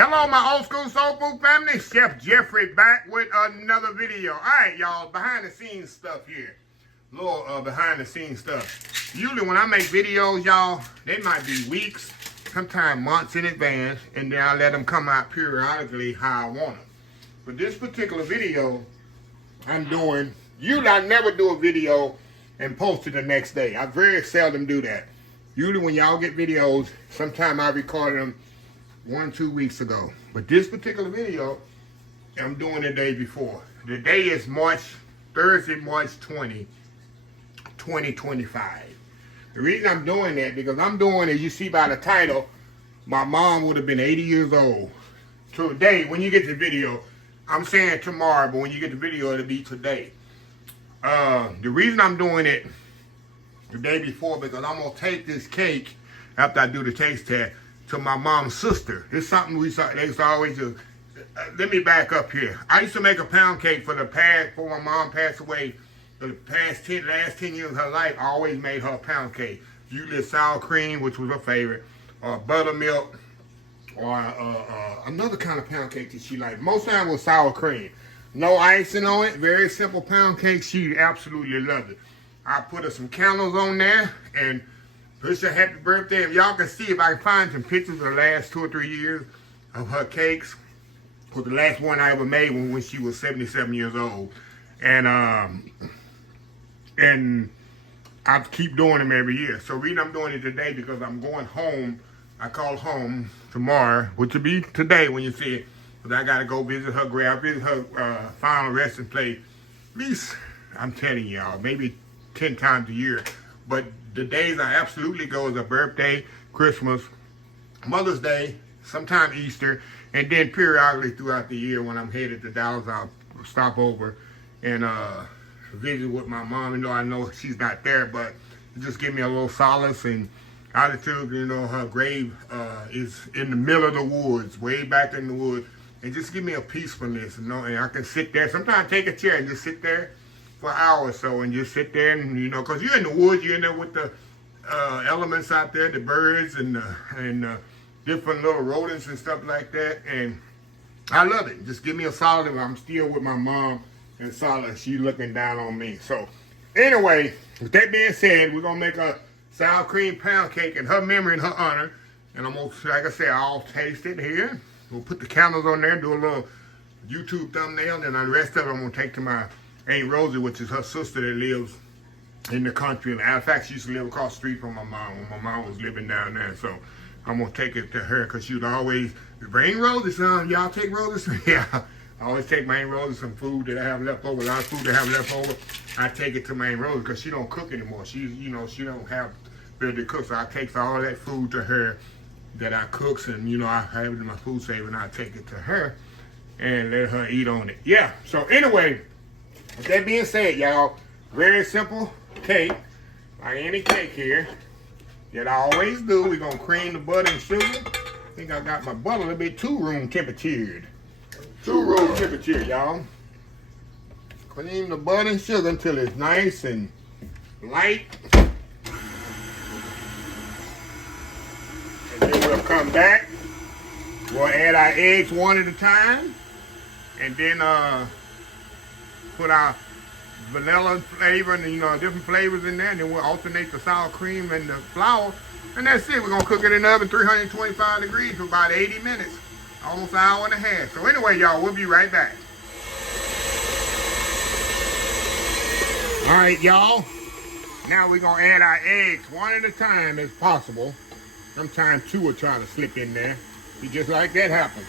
Hello, my old school soul food family. Chef Jeffrey back with another video. All right, y'all, behind the scenes stuff here. Little behind the scenes stuff. Usually when I make videos, y'all, they might be weeks, sometimes months in advance, and then I let them come out periodically how I want them. But this particular video I'm doing, usually I never do a video and post it the next day. I very seldom do that. Usually when y'all get videos, sometime I recorded them 1-2 weeks ago. But this particular video, I'm doing the day before. The day is Thursday, March 20, 2025. The reason I'm doing that, because I'm doing, as you see by the title, my mom would have been 80 years old. Today, when you get the video, I'm saying tomorrow, but when you get the video, it'll be today. The reason I'm doing it the day before, because I'm going to take this cake, after I do the taste test, to my mom's sister. It's something they used to always do. Let me back up here. I used to make a pound cake for before my mom passed away. The last 10 years of her life, I always made her a pound cake. Usually sour cream, which was her favorite, or buttermilk, or another kind of pound cake that she liked. Most of the time was sour cream. No icing on it. Very simple pound cake. She absolutely loved it. I put her some candles on there and wish her happy birthday. If y'all can see, if I can find some pictures of the last 2 or 3 years of her cakes. Was the last one I ever made when she was 77 years old. And I keep doing them every year. So the reason I'm doing it today, because I'm going home. I call home tomorrow, which will be today when you see it. Because I got to go visit her grave, visit her final resting place. At least, I'm telling y'all, maybe 10 times a year. But the days I absolutely go is her birthday, Christmas, Mother's Day, sometime Easter, and then periodically throughout the year when I'm headed to Dallas, I'll stop over and visit with my mom. You know, I know she's not there, but it just give me a little solace and attitude. You know, her grave is in the middle of the woods, way back in the woods, and just give me a peacefulness. You know, and I can sit there. Sometimes take a chair and just sit there for an hour or so and just sit there and, you know, because you're in the woods, you're in there with the elements out there, the birds and different little rodents and stuff like that, and I love it. Just give me a solid. I'm still with my mom and solid. She's looking down on me. So anyway, with that being said, we're gonna make a sour cream pound cake in her memory and her honor, and I'm gonna, like I said, I'll taste it here. We'll put the candles on there, do a little YouTube thumbnail, and then the rest of it I'm gonna take to my Aunt Rosie, which is her sister that lives in the country. In fact, she used to live across the street from my mom when my mom was living down there. So I'm going to take it to her because she would always bring Rosie some. Y'all take Rosie some? Yeah. I always take my Aunt Rosie some food that I have left over. A lot of food that I have left over. I take it to my Aunt Rosie because she don't cook anymore. She's, you know, she don't have ability to cook. So I take all that food to her that I cooks, and, you know, I have it in my food saver, and I take it to her and let her eat on it. Yeah. So anyway, with that being said, y'all, very simple cake, like any cake here, that I always do. We're going to cream the butter and sugar. I think I got my butter a little bit too room temperatured. Too room temperature, y'all. Cream the butter and sugar until it's nice and light. And then we'll come back. We'll add our eggs one at a time. And then put our vanilla flavor and, you know, different flavors in there, and then we'll alternate the sour cream and the flour, and that's it. We're gonna cook it in the oven 325 degrees for about 80 minutes, almost an hour and a half. So anyway, y'all, we'll be right back. All right, y'all, now we're gonna add our eggs one at a time as possible. Sometimes 2 will try to slip in there. See, just like that happens.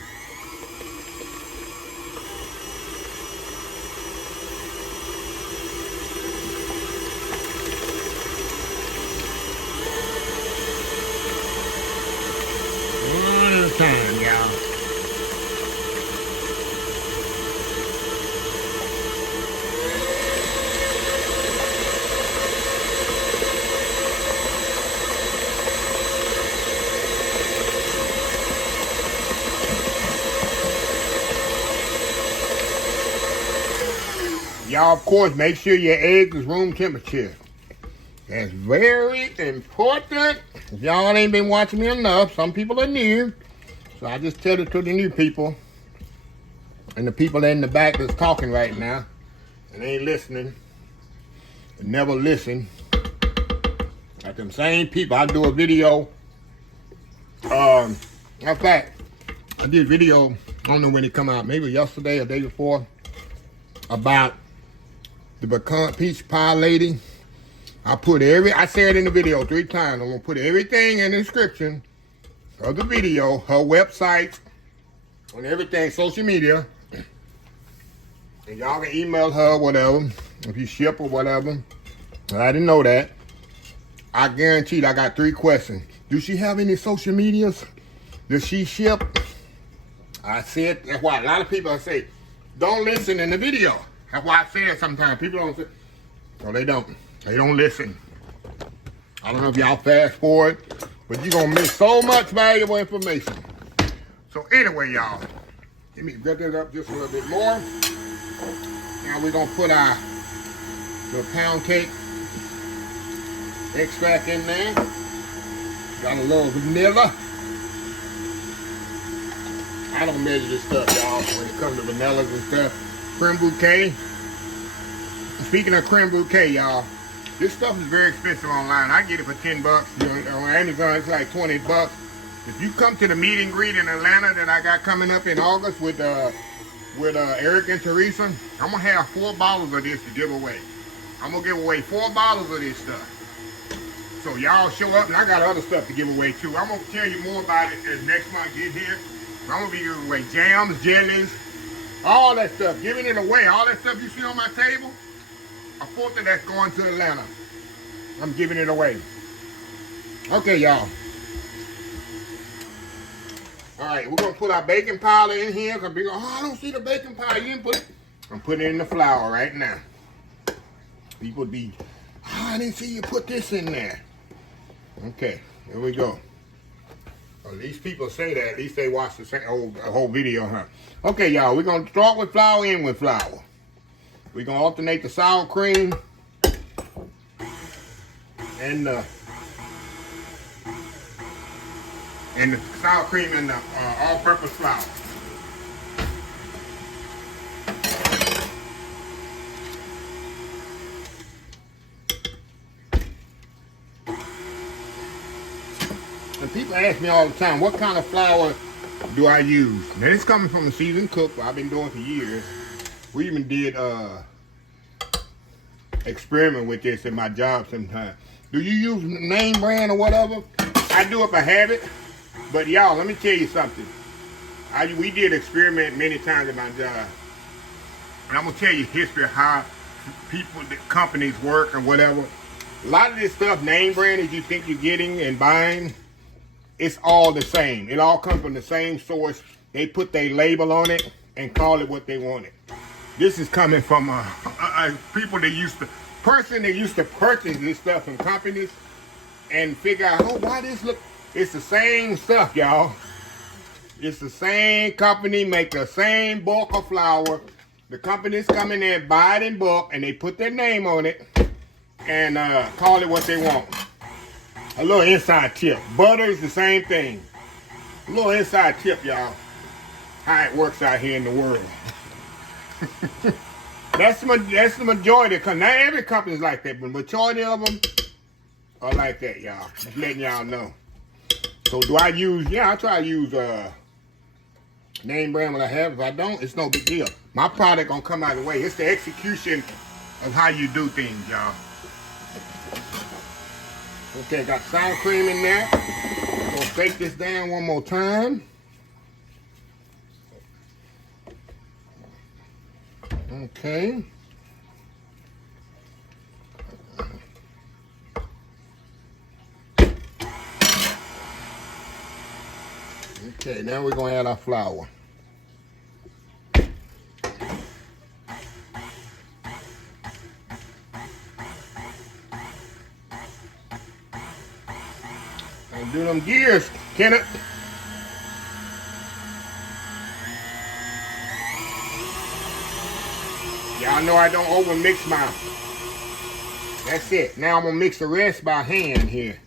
Time, y'all. Y'all, of course, make sure your eggs is room temperature. That's very important. If y'all ain't been watching me enough, some people are new. So I just tell it to the new people and the people in the back that's talking right now and ain't listening and never listen. Like them same people. I do a video. In fact, I did a video, I don't know when it come out, maybe yesterday or day before, about the pecan peach pie lady. I said in the video 3 times, I'm gonna put everything in the description of the video, her website, and everything, social media. And y'all can email her, whatever, if you ship or whatever. I didn't know that. I guaranteed I got 3 questions. Do she have any social medias? Does she ship? I said, that's why a lot of people say, don't listen in the video. That's why I say it sometimes. People don't say, no, they don't. They don't listen. I don't know if y'all fast forward, but you're going to miss so much valuable information. So anyway, y'all, let me get this up just a little bit more. Now we're going to put our little pound cake extract in there. Got a little vanilla. I don't measure this stuff, y'all, when it comes to vanillas and stuff. Creme bouquet. Speaking of creme bouquet, y'all, this stuff is very expensive online. I get it for 10 bucks. You know, on Amazon, it's like 20 bucks. If you come to the meet and greet in Atlanta that I got coming up in August with Eric and Teresa, I'm going to have 4 bottles of this to give away. I'm going to give away 4 bottles of this stuff. So y'all show up, and I got other stuff to give away too. I'm going to tell you more about it as next month get here. I'm going to be giving away jams, jellies, all that stuff. Giving it away. All that stuff you see on my table, a 4th of that's going to Atlanta. I'm giving it away. Okay, y'all. All right, we're going to put our baking powder in here. Because people go, oh, I don't see the baking powder. You didn't put it. I'm putting it in the flour right now. People be, oh, I didn't see you put this in there. Okay, here we go. At least people say that. At least they watch the whole video, huh? Okay, y'all. We're going to start with flour, end with flour. We're going to alternate the sour cream and the sour cream and the all-purpose flour. And people ask me all the time, what kind of flour do I use? Now, it's coming from the Seasoned Cook. I've been doing it for years. We even did experiment with this in my job sometimes. Do you use name brand or whatever? I do it by habit. But y'all, let me tell you something. We did experiment many times in my job. And I'm going to tell you history of how people, the companies work or whatever. A lot of this stuff, name brand that you think you're getting and buying, it's all the same. It all comes from the same source. They put their label on it and call it what they wanted. This is coming from people that person that used to purchase this stuff from companies and figure out, oh, why this look? It's the same stuff, y'all. It's the same company, make the same bulk of flour. The companies come in there and buy it in bulk, and they put their name on it and call it what they want. A little inside tip. Butter is the same thing. A little inside tip, y'all. How it works out here in the world. That's the majority. Not every company is like that, but the majority of them are like that, y'all. Just letting y'all know. So do I use? Yeah, I try to use name brand when I have. If I don't, it's no big deal. My product gonna come out of the way. It's the execution of how you do things, y'all. Okay, got sour cream in there. I'm gonna shake this down one more time. Okay. Okay, now we're gonna add our flour. And do them gears, Kenneth. Y'all know I don't over mix my. That's it. Now I'm gonna mix the rest by hand here.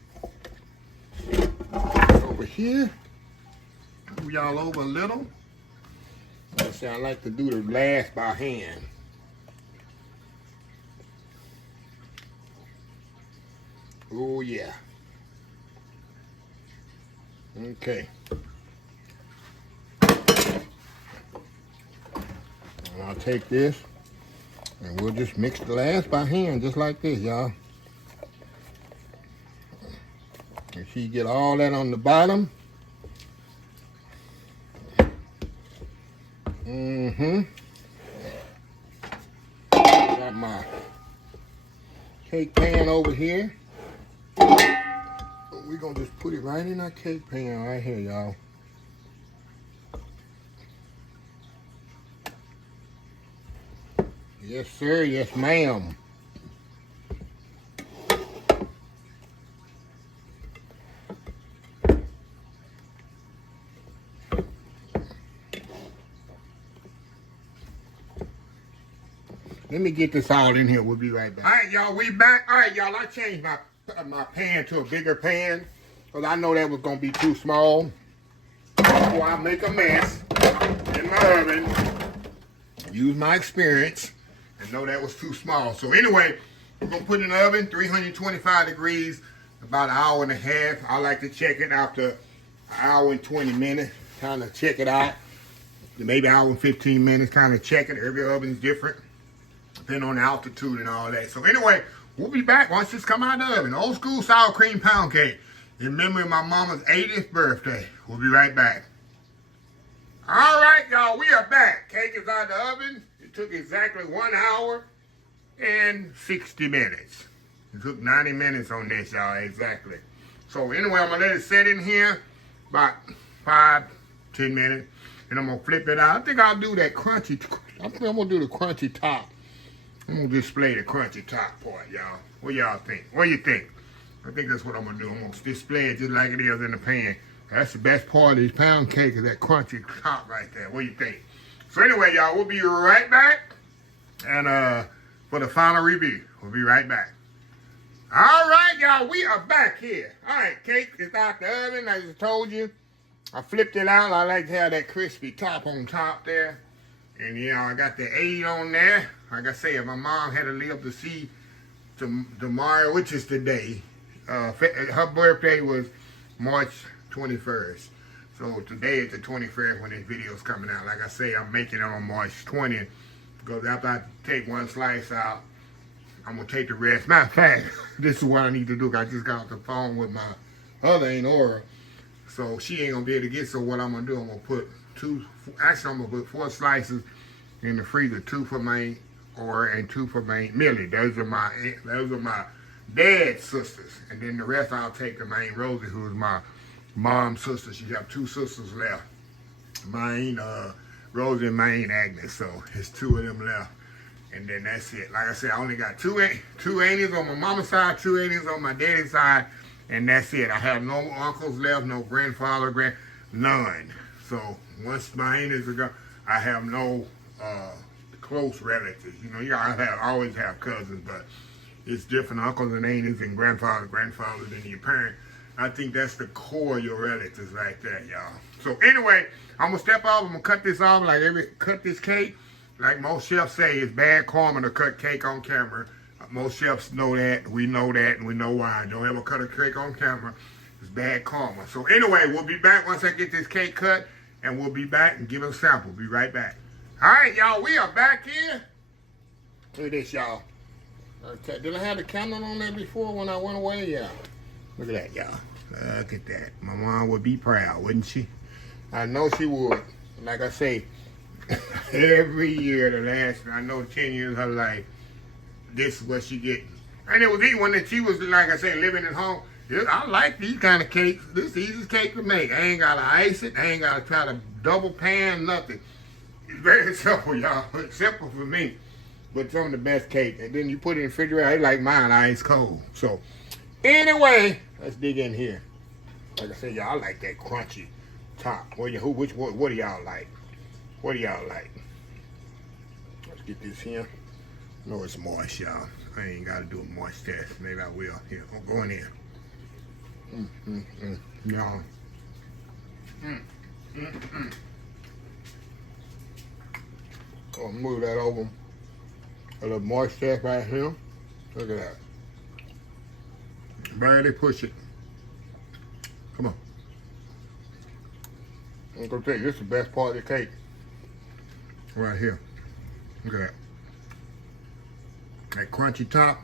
Over here. move y'all over a little. Like I say, I like to do the last by hand. Oh yeah. Okay. And I'll take this and we'll just mix the last by hand just like this, y'all. And see, get all that on the bottom. Got my cake pan over here. We're gonna just put it right in our cake pan right here, y'all. Yes, sir. Yes, ma'am. Let me get this all in here. We'll be right back. All right, y'all. We back. All right, y'all. I changed my pan to a bigger pan because I know that was gonna be too small. Before I make a mess in my oven, use my experience and know that was too small. So anyway, we're gonna put it in the oven, 325 degrees, about an hour and a half. I like to check it after an hour and 20 minutes, kind of check it out. Maybe an hour and 15 minutes, kind of check it. Every oven's different, depending on the altitude and all that. So anyway, we'll be back once this come out of the oven. Old school sour cream pound cake in memory of my mama's 80th birthday. We'll be right back. All right, y'all, we are back. Cake is out of the oven. It took exactly 1 hour and 60 minutes. It took 90 minutes on this, y'all, exactly. So anyway, I'm gonna let it sit in here about 5-10 minutes, and I'm gonna flip it out. I think I'll do that crunchy. I think I'm gonna do the crunchy top. I'm gonna display the crunchy top part, y'all. What y'all think? What do you think? I think that's what I'm gonna do. I'm gonna display it just like it is in the pan. That's the best part of these pound cake is that crunchy top right there. What do you think? So anyway, y'all, we'll be right back. And for the final review, we'll be right back. All right, y'all, we are back here. All right, cake is out the oven, as I told you. I flipped it out. I like to have that crispy top on top there. And, you know, I got the 8 on there. Like I said, my mom had to live to see tomorrow, which is today. Her birthday was March 21st. So today is the 21st when this video is coming out. Like I say, I'm making it on March 20th because after I take one slice out, I'm going to take the rest. Matter of fact, this is what I need to do. I just got off the phone with my other Aunt Aura. So she ain't going to be able to get. So what I'm going to do, I'm going to put I'm going to put 4 slices in the freezer. 2 for my Aunt Aura and 2 for my Aunt Millie. Those are my dad's sisters. And then the rest I'll take to my Aunt Rosie, who is my mom's sister. She have 2 sisters left. My Aunt Rosie and my Aunt Agnes. So it's 2 of them left. And then that's it. Like I said, I only got two aunties on my mama's side, 2 aunties on my daddy's side, and that's it. I have no uncles left, no grandfather, none. So once my aunties are gone, I have no close relatives. You know, I always have cousins, but it's different uncles and aunties and grandfathers than your parents. I think that's the core of your relatives right there, y'all. So anyway, I'm gonna step off. I'm gonna cut this off cut this cake. Like most chefs say, it's bad karma to cut cake on camera. Most chefs know that. We know that, and we know why. Don't ever cut a cake on camera. It's bad karma. So anyway, we'll be back once I get this cake cut, and we'll be back and give it a sample. Be right back. All right, y'all, we are back here. Look at this, y'all. Okay, did I have the camera on there before when I went away? Yeah. Look at that, y'all. Look at that. My mom would be proud, wouldn't she? I know she would. Like I say, every year, I know 10 years of her life, this is what she get. And it was even when she was, like I said, living at home. I like these kind of cakes. This is the easiest cake to make. I ain't got to ice it. I ain't got to try to double pan, nothing. It's very simple, y'all. It's simple for me. But some of the best cake. And then you put it in the refrigerator. I like mine ice cold. So, anyway, let's dig in here. Like I said, y'all, I like that crunchy top. What do y'all like? What do y'all like? Let's get this here. No, it's moist, y'all. I ain't got to do a moist test. Maybe I will. Here, I'm going in. Y'all. I'll move that over. A little moisture right here. Look at that. Barely push it. Come on. I'm gonna tell you, this is the best part of the cake. Right here. Look at that. That crunchy top.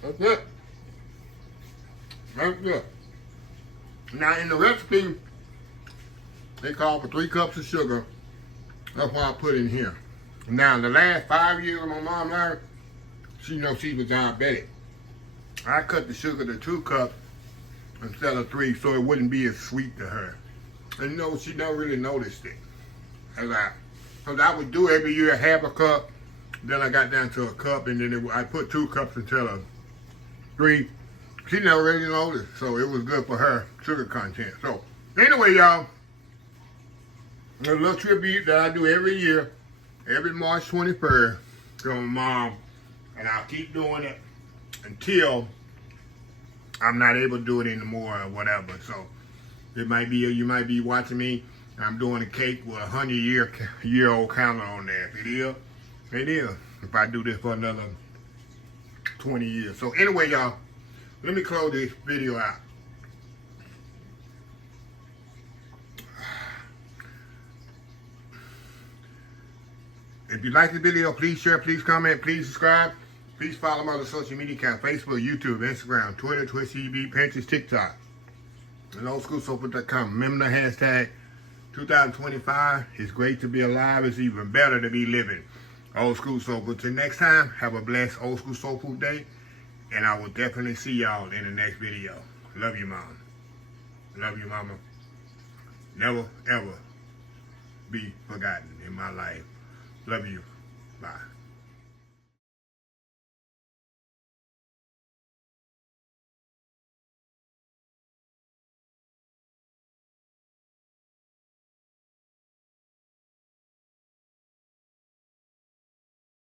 That's it. That's it. Now in the recipe, they call for 3 cups of sugar. That's what I put in here. Now in the last 5 years of my mom's life, she knows she was diabetic. I cut the sugar to 2 cups instead of 3 so it wouldn't be as sweet to her. And you know, she never really noticed it. Because I would do every year half a cup, then I got down to a cup, and then I put 2 cups instead of 3. She never really noticed, so it was good for her sugar content. So anyway, y'all, a little tribute that I do every year, every March 21st to my mom, and I'll keep doing it until I'm not able to do it anymore or whatever. So it might be, you might be watching me, I'm doing a cake with a 100-year-old counter on there. If it is, it is. If I do this for another 20 years. So anyway, y'all, let me close this video out. If you like the video, please share, please comment, please subscribe. Please follow my other social media accounts: Facebook, YouTube, Instagram, Twitter, Twitch TV, Pinterest, TikTok, and oldschoolsoulfood.com. Remember the hashtag 2025. It's great to be alive. It's even better to be living. Old School Soul Food. Till next time, have a blessed Old School Soul Food day. And I will definitely see y'all in the next video. Love you, Mom. Love you, Mama. Never, ever be forgotten in my life. Love you. Bye.